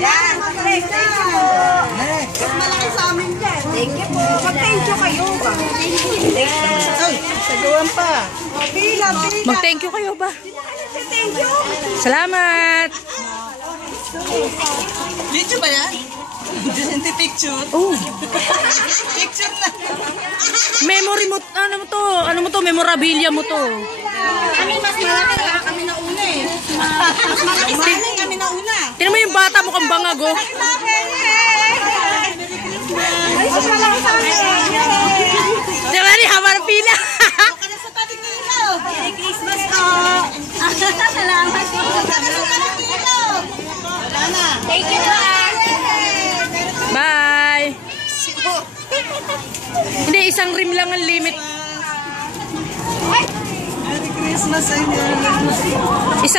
Yan. Thank you po. Malaki sa amin yan. Thank you po. Mag-thank you kayo ba? Ay, saguan pa. Bilang. Mag-thank you kayo ba? Thank you. Salamat. Video ba yan? Hindi picture. Oh. Picture na. Memory mo, ano mo to, memorabilia mo to. Kami mas malaki lang kami nauna eh. Mas malaki sa amin kami nauna. Tingnan mo yung bata mukhang bangag oh. Ay, sa malaki sa amin. Tingnan mo yung haba ng pila. Sa tating ilaw. Merry Christmas po. Salamat po. Wala na. Thank you po. Bye. Hindi, isang rim lang ang limit. Merry Christmas. Isang